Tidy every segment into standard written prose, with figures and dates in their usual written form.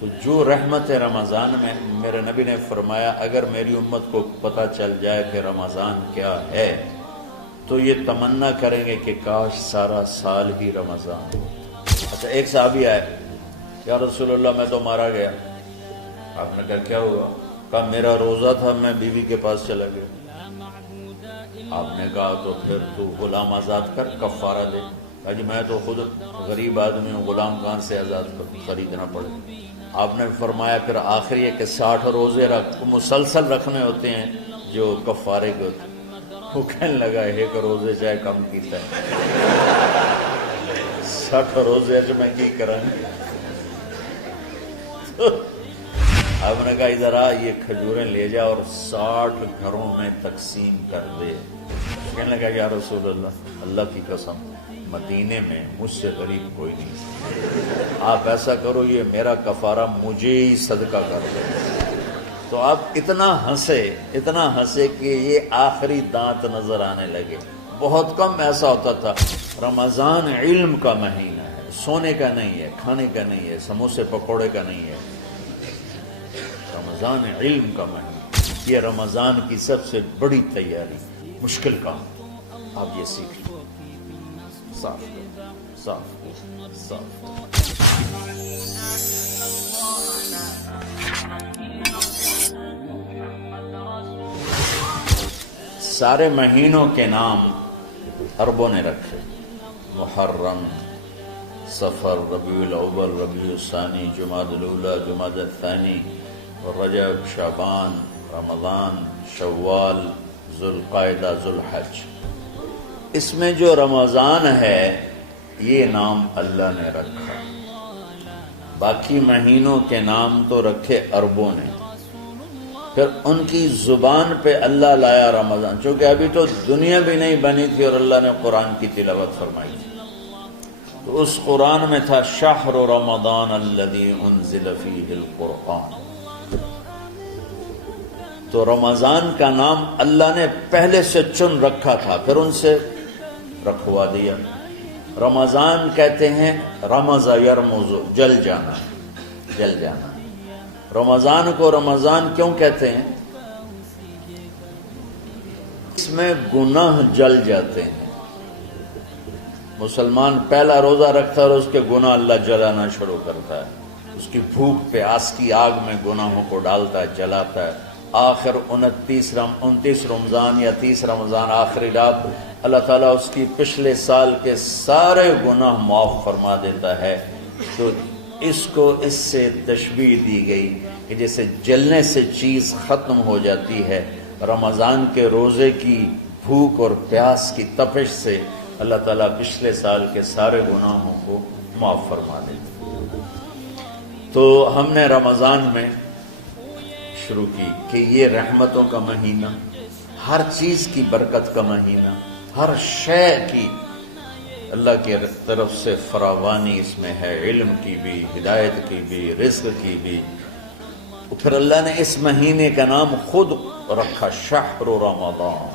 تو جو رحمت رمضان میں میرے نبی نے فرمایا اگر میری امت کو پتہ چل جائے کہ رمضان کیا ہے تو یہ تمنا کریں گے کہ کاش سارا سال ہی رمضان ہو۔ اچھا ایک صحابی آئے، یا رسول اللہ میں تو مارا گیا۔ آپ نے کہا کیا ہوا؟ کہا میرا روزہ تھا، میں بیوی کے پاس چلا گیا۔ آپ نے کہا تو پھر تو غلام آزاد کر، کفارہ دے۔ کہا جی میں تو خود غریب آدمی ہوں، غلام کہاں سے آزاد خریدنا پڑے؟ آپ نے فرمایا پھر آخر یہ کہ 60 روزے مسلسل رکھنے ہوتے ہیں جو کفارے کے ہوتے ہیں۔ وہ کہنے لگا ایک روزے چاہے کم کیتا ہے 60 روزے جو میں کی کریں۔ آپ نے کہا ادھر آ، یہ کھجوریں لے جا اور 60 گھروں میں تقسیم کر دے۔ کہنے لگا یا رسول اللہ، اللہ کی قسم مدینے میں مجھ سے غریب کوئی نہیں، آپ ایسا کرو یہ میرا کفارہ مجھے ہی صدقہ کر دو۔ تو آپ اتنا ہنسے کہ یہ آخری دانت نظر آنے لگے۔ بہت کم ایسا ہوتا تھا۔ رمضان علم کا مہینہ ہے، سونے کا نہیں ہے، کھانے کا نہیں ہے، سموسے پکوڑے کا نہیں ہے، رمضان علم کا مہینہ۔ یہ رمضان کی سب سے بڑی تیاری، مشکل کام آپ یہ سیکھ لیں۔ صاف سارے مہینوں کے نام عربوں نے رکھے، محرم، صفر، ربیع الاول، ربیع الثانی، جمادی الاولی، جمادی الثانی، رجب، شعبان، رمضان، شوال، ذوالقعدہ، ذوالحج۔ اس میں جو رمضان ہے یہ نام اللہ نے رکھا، باقی مہینوں کے نام تو رکھے عربوں نے۔ پھر ان کی زبان پہ اللہ لایا رمضان، چونکہ ابھی تو دنیا بھی نہیں بنی تھی اور اللہ نے قرآن کی تلاوت فرمائی تھی، تو اس قرآن میں تھا شہر رمضان الذی انزل فیہ القرآن۔ تو رمضان کا نام اللہ نے پہلے سے چن رکھا تھا، پھر ان سے رکھوا دیا۔ رمضان کہتے ہیں رمض یرمز، جل جانا، جل جانا۔ رمضان کو رمضان کیوں کہتے ہیں؟ اس میں گناہ جل جاتے ہیں۔ مسلمان پہلا روزہ رکھتا ہے اور اس کے گناہ اللہ جلانا شروع کرتا ہے، اس کی بھوک پہ آس کی آگ میں گناہوں کو ڈالتا ہے، جلاتا ہے۔ آخر 29 رمضان یا 30 رمضان آخری رات اللہ تعالیٰ اس کی پچھلے سال کے سارے گناہ معاف فرما دیتا ہے۔ تو اس کو اس سے تشبیہ دی گئی کہ جیسے جلنے سے چیز ختم ہو جاتی ہے، رمضان کے روزے کی بھوک اور پیاس کی تپش سے اللہ تعالیٰ پچھلے سال کے سارے گناہوں کو معاف فرما دیتا ہے۔ تو ہم نے رمضان میں شروع کی کہ یہ رحمتوں کا مہینہ، ہر چیز کی برکت کا مہینہ، ہر شے کی اللہ کی طرف سے فراوانی اس میں ہے، علم کی بھی، ہدایت کی بھی، رزق کی بھی۔ پھر اللہ نے اس مہینے کا نام خود رکھا شہر رمضان،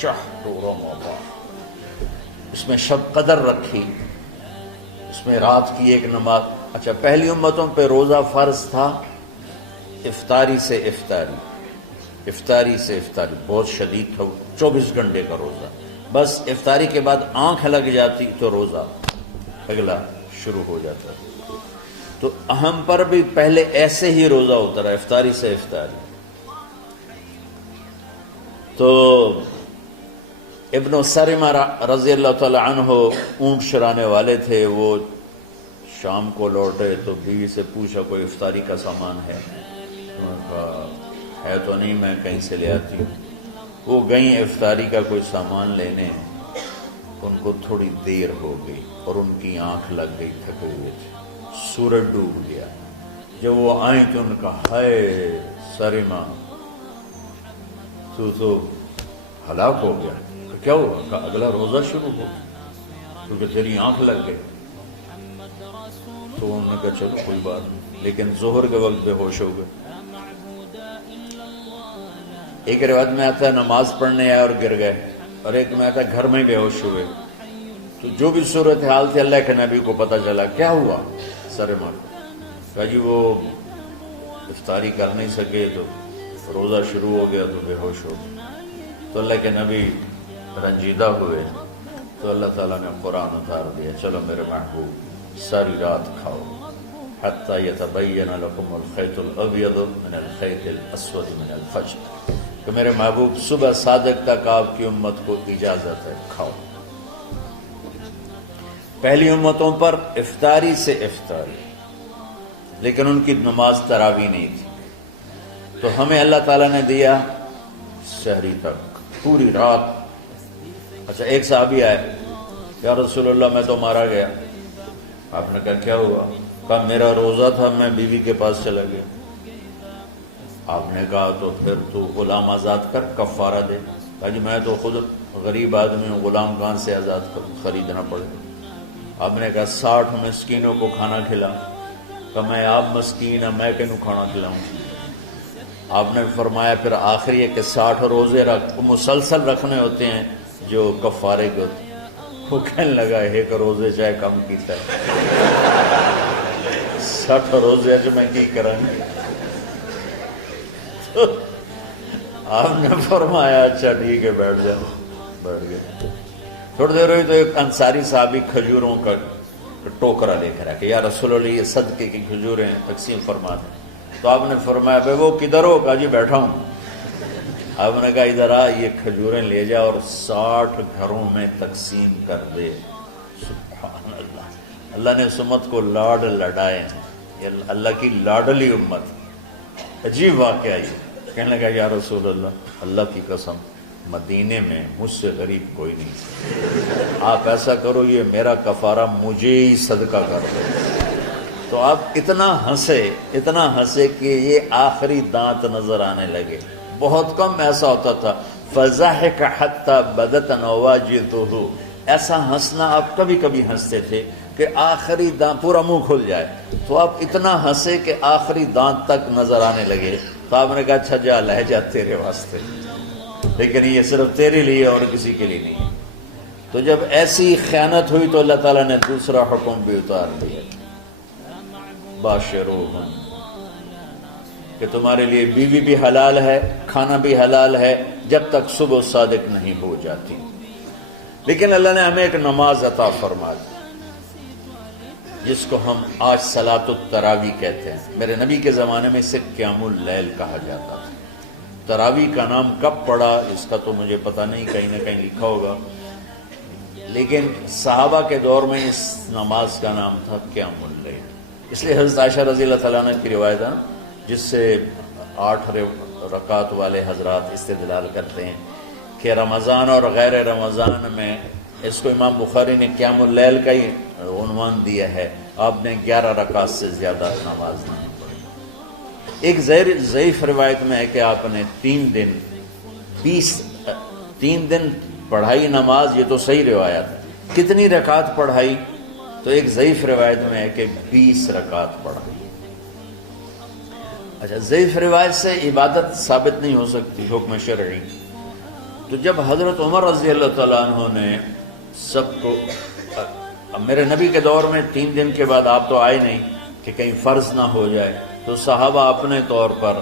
شہر رمضان۔ اس میں شب قدر رکھی، اس میں رات کی ایک نماز۔ اچھا پہلی امتوں پہ روزہ فرض تھا افطاری سے افطاری، افطاری سے افطاری، بہت شدید تھا، 24 گھنٹے کا روزہ۔ بس افطاری کے بعد آنکھ لگ جاتی تو روزہ اگلا شروع ہو جاتا۔ تو ہم پر بھی پہلے ایسے ہی روزہ ہوتا رہا، افطاری سے افطاری۔ تو ابن سرمہ رضی اللہ تعالی عنہ اونٹ چرانے والے تھے، وہ شام کو لوٹے تو بیوی سے پوچھا کوئی افطاری کا سامان ہے؟ انہوں نے کہا ہے تو نہیں، میں کہیں سے لے آتی ہوں۔ وہ گئیں افطاری کا کوئی سامان لینے، ان کو تھوڑی دیر ہو گئی اور ان کی آنکھ لگ گئی، تھکے ہوئے تھے، سورج ڈوب گیا۔ جب وہ آئیں تو ان کا ہائے سرمہ تو ہلاک ہو گیا۔ کیا ہوا؟ کہا اگلا روزہ شروع ہو کیونکہ تیری آنکھ لگ گئی۔ تو انہوں نے کہا چلو کوئی بات نہیں، لیکن ظہر کے وقت بے ہوش ہو گئے۔ ایک روایت میں آتا ہے نماز پڑھنے آئے اور گر گئے، اور ایک میں آتا ہے گھر میں بے ہوش ہوئے۔ تو جو بھی صورتحال تھی اللہ کے نبی کو پتہ چلا۔ کیا ہوا؟ سرمہ کہا جی وہ افطاری کر نہیں سکے تو روزہ شروع ہو گیا تو بے ہوش ہو گئے. تو اللہ کے نبی رنجیدہ ہوئے تو اللہ تعالیٰ نے قرآن اتار دیا، چلو میرے محبوب ساری رات کھاؤ حتی یتبین لکم الخیط الابیض من الخیط الاسود من الفجر، کہ میرے محبوب صبح صادق تک آپ کی امت کو اجازت ہے کھاؤ. پہلی امتوں پر افطاری سے افطاری، لیکن ان کی نماز تراویح نہیں تھی. تو ہمیں اللہ تعالیٰ نے دیا سحری تک پوری رات. اچھا ایک صحابی آئے، یا رسول اللہ میں تو مارا گیا. آپ نے کہا کیا ہوا؟ کہا میرا روزہ تھا، میں بیوی کے پاس چلا گیا. آپ نے کہا تو پھر تو غلام آزاد کر، کفارہ دے. کہا جی میں تو خود غریب آدمی ہوں، غلام کہاں سے آزاد خریدنا پڑے. آپ نے کہا 60 مسکینوں کو کھانا کھلاؤں. کہ میں آپ مسکین ہیں، میں کینوں کھانا کھلاؤں. آپ نے فرمایا پھر آخری ہے کہ 60 روزے مسلسل رکھنے ہوتے ہیں جو کفارے کے ہوتے ہیں. وہ کہنے لگا ایک روزے چاہے کم کیتا ہے 60 روزے جو میں کی کریں. آپ نے فرمایا اچھا ٹھیک ہے بیٹھ جاؤ. بیٹھ گئے. تھوڑی دیر ہوئی تو ایک انصاری صحابی کھجوروں کا ٹوکرا لے کر آیا کہ یا رسول اللہ یہ صدقے کی کھجوریں تقسیم فرما دیں. تو آپ نے فرمایا بھائی وہ کدھر ہو؟ کہا جی بیٹھا ہوں. آپ نے کہا ادھر آ، یہ کھجوریں لے جا اور 60 گھروں میں تقسیم کر دے. سبحان اللہ. اللہ نے اس امت کو لاڈ لڈائے ہیں، یہ اللہ کی لاڈلی امت. عجیب واقعہ یہ. کہنے لگا یا رسول اللہ کی قسم مدینے میں مجھ سے غریب کوئی نہیں، آپ ایسا کرو یہ میرا کفارہ مجھے ہی صدقہ کر دو. تو آپ اتنا ہنسے کہ یہ آخری دانت نظر آنے لگے. بہت کم ایسا ہوتا تھا. فضحك حتى بدت نواجذه، ایسا ہنسنا آپ کبھی کبھی ہنستے تھے کہ آخری دانت پورا منہ کھل جائے. تو آپ اتنا ہنسے کہ آخری دانت تک نظر آنے لگے. تو آپ نے کہا اچھا جا لہ جا تیرے واسطے، لیکن یہ صرف تیرے لیے اور کسی کے لیے نہیں. تو جب ایسی خیانت ہوئی تو اللہ تعالیٰ نے دوسرا حکم بھی اتار دیا، باشروہن، کہ تمہارے لیے بیوی بھی حلال ہے، کھانا بھی حلال ہے جب تک صبح صادق نہیں ہو جاتی. لیکن اللہ نے ہمیں ایک نماز عطا فرما دی جس کو ہم آج صلاۃ التراویح کہتے ہیں. میرے نبی کے زمانے میں اسے قیام اللیل کہا جاتا تھا. تراویح کا نام کب پڑا اس کا تو مجھے پتہ نہیں، کہیں نہ کہیں لکھا ہوگا، لیکن صحابہ کے دور میں اس نماز کا نام تھا قیام اللیل. اس لیے حضرت عائشہ رضی اللہ تعالیٰ عنہ کی روایت ہے جس سے 8 رکعت والے حضرات استدلال کرتے ہیں کہ رمضان اور غیر رمضان میں اس کو امام بخاری نے قیام اللیل کا ہی عنوان دیا ہے. آپ نے 11 رکعت سے زیادہ نماز نہیں پڑھی. ایک ضعیف روایت میں ہے کہ آپ نے 3 دن پڑھائی نماز. یہ تو صحیح روایت ہے. کتنی رکعت پڑھائی؟ تو ایک ضعیف روایت میں ہے کہ 20 رکعت پڑھائی. اچھا ضعیف روایت سے عبادت ثابت نہیں ہو سکتی حکم شرعی. تو جب حضرت عمر رضی اللہ تعالیٰ عنہ نے سب کو، میرے نبی کے دور میں 3 دن کے بعد آپ تو آئے نہیں کہ کہیں فرض نہ ہو جائے، تو صحابہ اپنے طور پر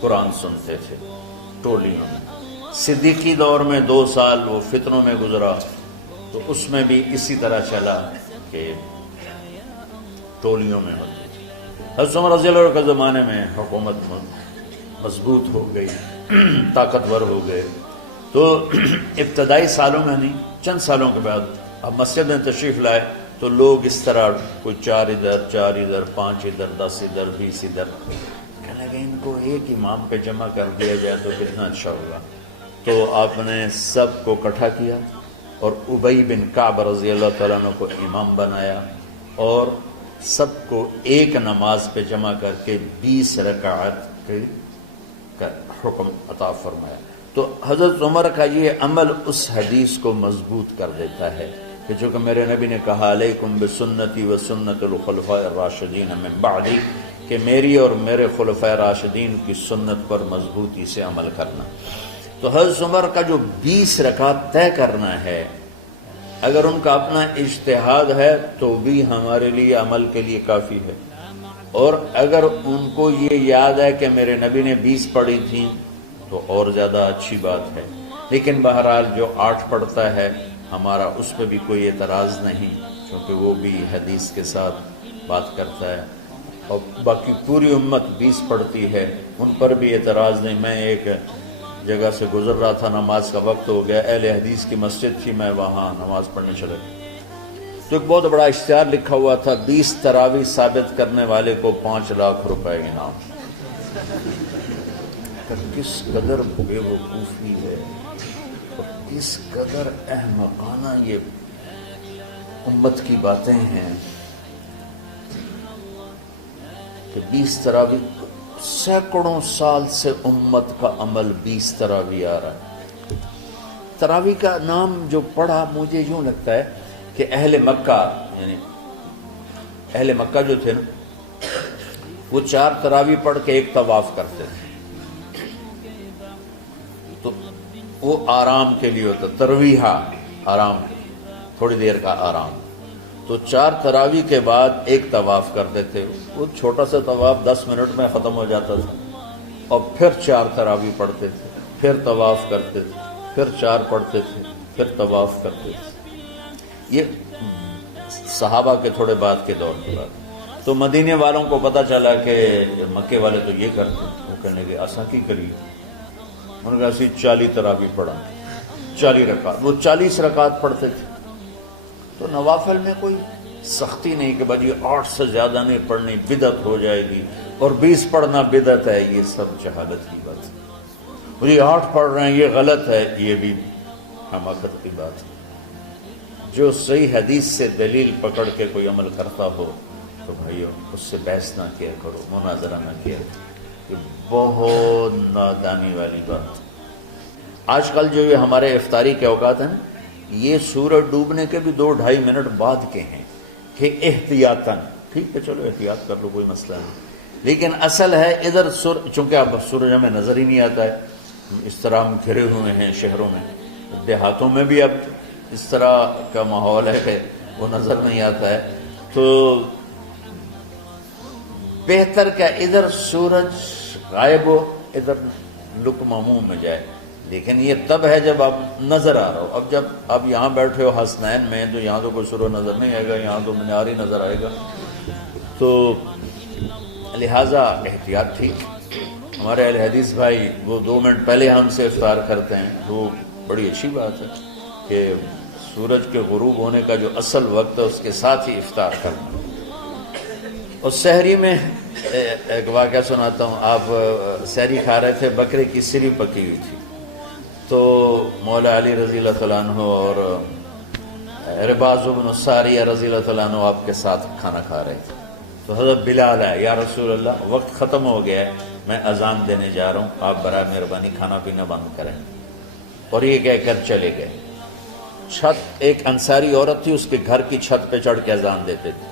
قرآن سنتے تھے ٹولیوں میں. صدیقی دور میں 2 سال وہ فتنوں میں گزرا، تو اس میں بھی اسی طرح چلا کہ ٹولیوں میں ہوتی. حضرت عمر رضی اللہ عنہ کے زمانے میں حکومت مضبوط ہو گئی، طاقتور ہو گئے. تو ابتدائی سالوں میں نہیں، چند سالوں کے بعد اب مسجد میں تشریف لائے تو لوگ اس طرح کوئی 4 ادھر 4 ادھر 5 ادھر 10 ادھر 20 ادھر. کہنے لگے ان کو ایک امام پہ جمع کر دیا جائے تو کتنا اچھا ہوگا. تو آپ نے سب کو اکٹھا کیا اور ابی بن کعب رضی اللہ تعالیٰ عنہ کو امام بنایا اور سب کو ایک نماز پہ جمع کر کے 20 رکعت کا حکم عطا فرمایا. تو حضرت عمر کا یہ عمل اس حدیث کو مضبوط کر دیتا ہے کہ چونکہ میرے نبی نے کہا علیکم بسنتی و سنت الخلفاء الراشدین من بعدی، کہ میری اور میرے خلفاء راشدین کی سنت پر مضبوطی سے عمل کرنا. تو حضرت عمر کا جو 20 رکعت طے کرنا ہے اگر ان کا اپنا اجتہاد ہے تو بھی ہمارے لیے عمل کے لیے کافی ہے، اور اگر ان کو یہ یاد ہے کہ میرے نبی نے 20 پڑھی تھیں تو اور زیادہ اچھی بات ہے۔ لیکن بہرحال جو 8 پڑھتا ہے ہمارا اس پہ بھی کوئی اعتراض نہیں، کیونکہ وہ بھی حدیث کے ساتھ بات کرتا ہے، اور باقی پوری امت 20 پڑھتی ہے، ان پر بھی اعتراض نہیں۔ میں ایک جگہ سے گزر رہا تھا، نماز کا وقت ہو گیا، اہل حدیث کی مسجد تھی، میں وہاں نماز پڑھنے چلا گیا تو ایک بہت بڑا اشتہار لکھا ہوا تھا، 20 تراویح ثابت کرنے والے کو 5 لاکھ روپے انعام۔ کس قدر بے وقوفی ہے اور کس قدر احمقانہ یہ امت کی باتیں ہیں کہ 20 تراویح، سینکڑوں سال سے امت کا عمل 20 تراویح آ رہا ہے۔ تراویح کا نام جو پڑھا مجھے یوں لگتا ہے کہ اہل مکہ، یعنی اہل مکہ جو تھے نا، وہ 4 تراویح پڑھ کے ایک طواف کرتے تھے، تو وہ آرام کے لیے ہوتا، ترویحہ آرام، تھوڑی دیر کا آرام، تو 4 تراویح کے بعد ایک طواف کرتے تھے، وہ چھوٹا سا طواف 10 منٹ میں ختم ہو جاتا تھا، اور پھر 4 تراویح پڑھتے تھے، پھر طواف کرتے تھے، پھر 4 پڑھتے تھے، پھر طواف کرتے تھے۔ یہ صحابہ کے تھوڑے بعد کے دور کی بات۔ تو مدینے والوں کو پتہ چلا کہ مکے والے تو یہ کرتے ہیں، وہ کہنے لگے اساں کی کریے، انہوں نے کہا اسی 40 تراویح پڑھا، 40 رکعت، وہ 40 رکعت پڑھتے تھے۔ تو نوافل میں کوئی سختی نہیں کہ بھائی 8 سے زیادہ نہیں پڑھنی، بدعت ہو جائے گی، اور 20 پڑھنا بدعت ہے، یہ سب جہالت کی بات ہے۔ اور یہ 8 پڑھ رہے ہیں یہ غلط ہے، یہ بھی حماقت کی بات ہے۔ جو صحیح حدیث سے دلیل پکڑ کے کوئی عمل کرتا ہو تو بھائیو اس سے بحث نہ کیا کرو، مناظرہ نہ کیا کرو، یہ بہت نادانی والی بات۔ آج کل جو یہ ہمارے افطاری کے اوقات ہیں، یہ سورج ڈوبنے کے بھی 2-2.5 منٹ بعد کے ہیں کہ احتیاطاً، ٹھیک ہے چلو احتیاط کر لو کوئی مسئلہ نہیں، لیکن اصل ہے ادھر چونکہ اب سورج ہمیں نظر ہی نہیں آتا ہے، اس طرح ہم گھرے ہوئے ہیں شہروں میں، دیہاتوں میں بھی اب اس طرح کا ماحول ہے کہ وہ نظر نہیں آتا ہے، تو بہتر کہ ادھر سورج غائب ہو ادھر لقمہ منہ میں جائے، لیکن یہ تب ہے جب آپ نظر آ رہا ہو۔ اب جب آپ یہاں بیٹھے ہو حسنین میں تو یہاں تو کوئی سورج نظر نہیں آئے گا، یہاں تو مینار ہی نظر آئے گا، تو لہٰذا احتیاط ٹھیک۔ ہمارے اہل حدیث بھائی وہ 2 منٹ پہلے ہم سے افطار کرتے ہیں، وہ بڑی اچھی بات ہے کہ سورج کے غروب ہونے کا جو اصل وقت ہے اس کے ساتھ ہی افطار کرنا۔ اور سحری میں ایک واقعہ سناتا ہوں، آپ سحری کھا رہے تھے، بکرے کی سری پکی ہوئی تھی، تو مولا علی رضی اللہ تعالیٰ عنہ اور رباز بن ساریہ رضی اللہ تعالیٰ عنہ آپ کے ساتھ کھانا کھا رہے تھے، تو حضرت بلال ہے، یا رسول اللہ وقت ختم ہو گیا ہے، میں اذان دینے جا رہا ہوں، آپ برائے مہربانی کھانا پینا بند کریں، اور یہ کہہ کر چلے گئے۔ چھت، ایک انصاری عورت تھی، اس کے گھر کی چھت پہ چڑھ کے اذان دیتے تھے،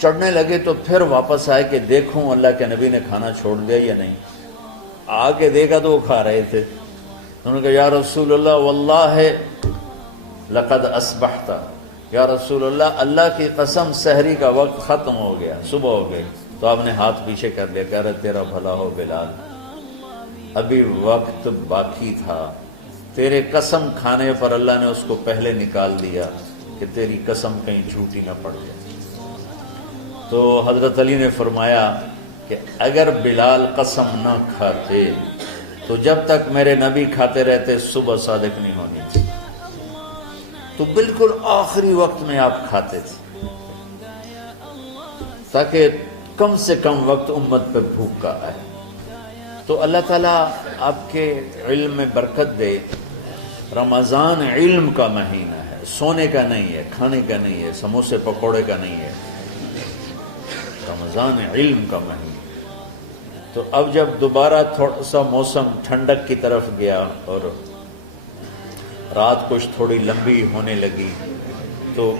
چڑھنے لگے تو پھر واپس آئے کہ دیکھوں اللہ کے نبی نے کھانا چھوڑ دیا یا نہیں، آ کے دیکھا تو وہ کھا رہے تھے، انہوں نے کہا یا رسول اللہ واللہ لقد اصبحت، یا رسول اللہ اللہ کی قسم سحری کا وقت ختم ہو گیا، صبح ہو گئی، تو آپ نے ہاتھ پیچھے کر لیا، کہہ رہے تیرا بھلا ہو بلال، ابھی وقت باقی تھا، تیرے قسم کھانے پر اللہ نے اس کو پہلے نکال دیا کہ تیری قسم کہیں جھوٹی نہ پڑ جائے۔ تو حضرت علی نے فرمایا کہ اگر بلال قسم نہ کھاتے تو جب تک میرے نبی کھاتے رہتے صبح صادق نہیں ہونی تھی، تو بالکل آخری وقت میں آپ کھاتے تھے تاکہ کم سے کم وقت امت پہ بھوک کا آئے۔ تو اللہ تعالیٰ آپ کے علم میں برکت دے۔ رمضان علم کا مہینہ ہے، سونے کا نہیں ہے، کھانے کا نہیں ہے، سموسے پکوڑے کا نہیں ہے، رمضان علم کا مہینہ۔ تو اب جب دوبارہ تھوڑا سا موسم ٹھنڈک کی طرف گیا اور رات کچھ تھوڑی لمبی ہونے لگی تو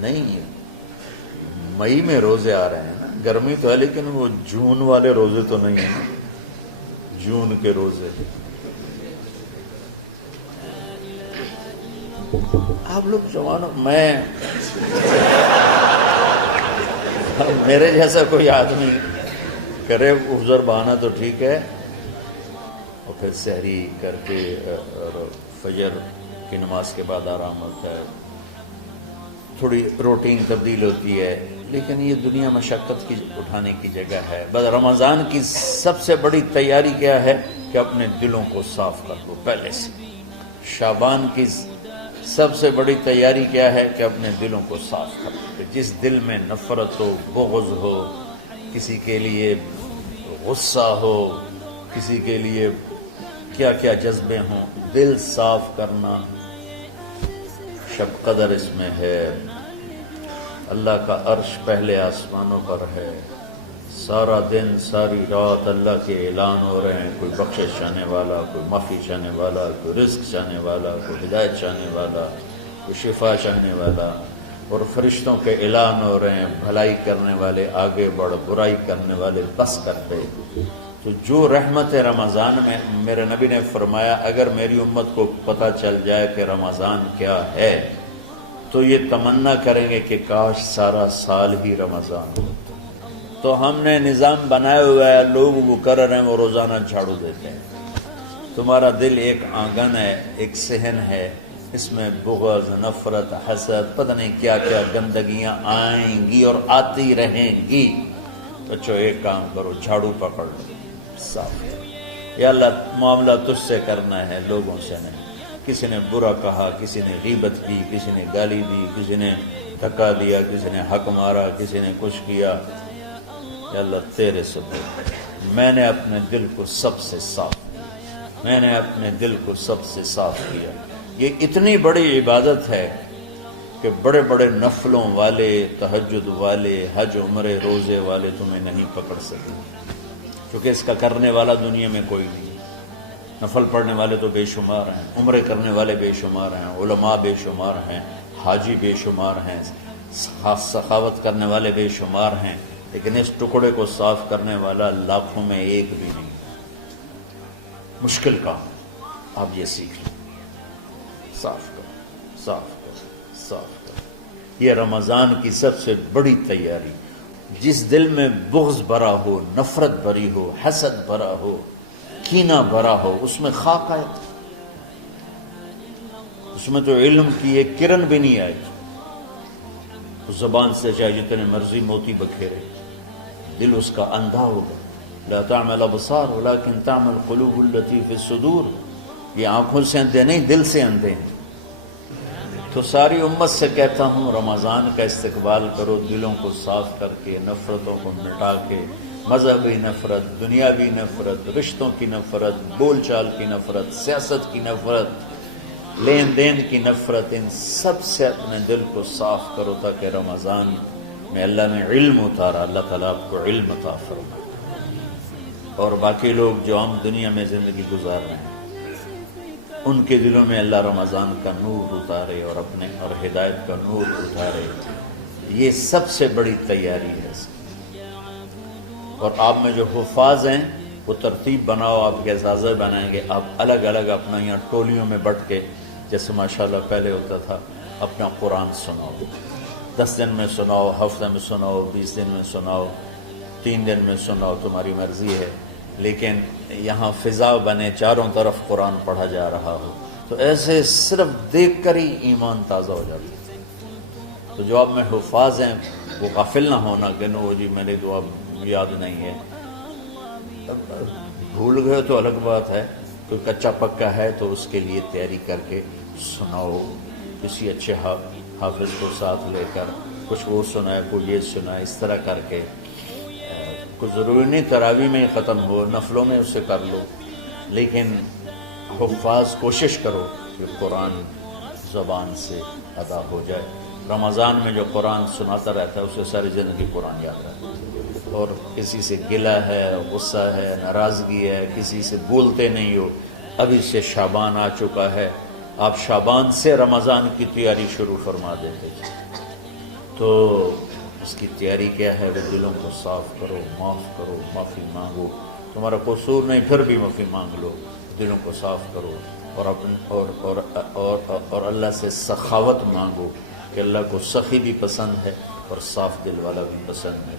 نہیں مئی میں روزے آ رہے ہیں نا، گرمی تو ہے لیکن وہ جون والے روزے تو نہیں ہیں نا، جون کے روزے۔ آپ لوگ جوانوں، میرے جیسا کوئی آدمی کرے عذر بہانا تو ٹھیک ہے، اور پھر سحری کر کے اور فجر کی نماز کے بعد آرام ہوتا ہے، تھوڑی روٹین تبدیل ہوتی ہے، لیکن یہ دنیا مشقت کی اٹھانے کی جگہ ہے۔ بس رمضان کی سب سے بڑی تیاری کیا ہے کہ اپنے دلوں کو صاف کر لو پہلے سے۔ شعبان کی سب سے بڑی تیاری کیا ہے کہ اپنے دلوں کو صاف کر لو، کہ جس دل میں نفرت ہو، بغض ہو، کسی کے لیے غصہ ہو، کسی کے لیے کیا کیا جذبے ہوں، دل صاف کرنا۔ شب قدر اس میں ہے، اللہ کا عرش پہلے آسمانوں پر ہے، سارا دن ساری رات اللہ کے اعلان ہو رہے ہیں، کوئی بخشش چاہنے والا، کوئی معافی چاہنے والا، کوئی رزق چاہنے والا، کوئی ہدایت چاہنے والا، کوئی شفا چاہنے والا، اور فرشتوں کے اعلان ہو رہے ہیں، بھلائی کرنے والے آگے بڑھ، برائی کرنے والے بس کر دے۔ تو جو رحمت رمضان میں، میرے نبی نے فرمایا اگر میری امت کو پتہ چل جائے کہ رمضان کیا ہے تو یہ تمنا کریں گے کہ کاش سارا سال ہی رمضان ہو۔ تو ہم نے نظام بنایا ہوا ہے، لوگ وہ کر رہے ہیں، وہ روزانہ جھاڑو دیتے ہیں۔ تمہارا دل ایک آنگن ہے، ایک صحن ہے، اس میں بغض، نفرت، حسد، پتہ نہیں کیا کیا گندگیاں آئیں گی اور آتی رہیں گی۔ بچوں ایک کام کرو، جھاڑو پکڑ لو، صاف کرو۔ یا اللہ معاملہ تجھ سے کرنا ہے، لوگوں سے نہیں۔ کسی نے برا کہا، کسی نے غیبت کی، کسی نے گالی دی، کسی نے دھکا دیا، کسی نے حق مارا، کسی نے کچھ کیا، یا اللہ تیرے سے میں نے اپنے دل کو سب سے صاف کیا، میں نے اپنے دل کو سب سے صاف کیا۔ یہ اتنی بڑی عبادت ہے کہ بڑے بڑے نفلوں والے، تہجد والے، حج عمرے روزے والے تمہیں نہیں پکڑ سکے، کیونکہ اس کا کرنے والا دنیا میں کوئی نہیں۔ نفل پڑھنے والے تو بے شمار ہیں، عمرے کرنے والے بے شمار ہیں، علماء بے شمار ہیں، حاجی بے شمار ہیں، سخاوت کرنے والے بے شمار ہیں، لیکن اس ٹکڑے کو صاف کرنے والا لاکھوں میں ایک بھی نہیں۔ مشکل کام، آپ یہ سیکھ لیں، صاف کرو، صاف کرو، صاف کرو۔ یہ رمضان کی سب سے بڑی تیاری۔ جس دل میں بغض بھرا ہو، نفرت بھری ہو، حسد بھرا ہو، کینہ بھرا ہو، اس میں خاک آئے، اس میں تو علم کی ایک کرن بھی نہیں آئے، زبان سے چاہے جتنے مرضی موتی بکھیرے، دل اس کا اندھا ہوگا۔ لا تعمل ابصار ولكن تعمل قلوب التي في الصدور۔ یہ آنکھوں سے اندھے نہیں، دل سے اندھے ہیں۔ تو ساری امت سے کہتا ہوں رمضان کا استقبال کرو، دلوں کو صاف کر کے، نفرتوں کو مٹا کے، مذہبی نفرت، دنیاوی نفرت، رشتوں کی نفرت، بول چال کی نفرت، سیاست کی نفرت، لین دین کی نفرت، ان سب سے اپنے دل کو صاف کرو تاکہ رمضان میں اللہ نے علم اتارا، اللہ تعالیٰ آپ کو علم عطا فرمائے، اور باقی لوگ جو عام دنیا میں زندگی گزار رہے ہیں ان کے دلوں میں اللہ رمضان کا نور اتارے اور اپنے اور ہدایت کا نور اتارے۔ یہ سب سے بڑی تیاری ہے اس کی۔ اور آپ میں جو حفاظ ہیں وہ ترتیب بناؤ، آپ کے اعزازے بنائیں گے، آپ الگ الگ اپنا یہاں ٹولیوں میں بٹ کے، جیسے ماشاءاللہ پہلے ہوتا تھا، اپنا قرآن سناؤ، 10 دن میں سناؤ، ہفتہ میں سناؤ، 20 دن میں سناؤ، 3 دن میں سناؤ، تمہاری مرضی ہے، لیکن یہاں فضا بنے، چاروں طرف قرآن پڑھا جا رہا ہو، تو ایسے صرف دیکھ کر ہی ایمان تازہ ہو جاتا ہے۔ تو جو آپ میں حفاظ ہیں وہ غافل نہ ہونا کہ نو جی میں نے تو اب یاد نہیں ہے، بھول گئے تو الگ بات ہے، کوئی کچا پکا ہے تو اس کے لیے تیاری کر کے سناؤ، کسی اچھے حافظ کو ساتھ لے کر، کچھ وہ سنائے، کوئی یہ سنائے، اس طرح کر کے، کوئی ضروری نہیں تراویح میں ہی ختم ہو، نفلوں میں اسے کر لو، لیکن حفاظ کوشش کرو کہ قرآن زبان سے ادا ہو جائے۔ رمضان میں جو قرآن سناتا رہتا ہے اسے ساری زندگی قرآن یاد رہتا ہے، اور کسی سے گلہ ہے، غصہ ہے، ناراضگی ہے، کسی سے بولتے نہیں ہو، ابھی سے شعبان آ چکا ہے، آپ شعبان سے رمضان کی تیاری شروع فرما دیتے تھے، تو اس کی تیاری کیا ہے؟ وہ دلوں کو صاف کرو، معاف کرو، معافی مانگو، تمہارا قصور نہیں پھر بھی معافی مانگ لو، دلوں کو صاف کرو، اور اللہ سے سخاوت مانگو کہ اللہ کو سخی بھی پسند ہے اور صاف دل والا بھی پسند ہے۔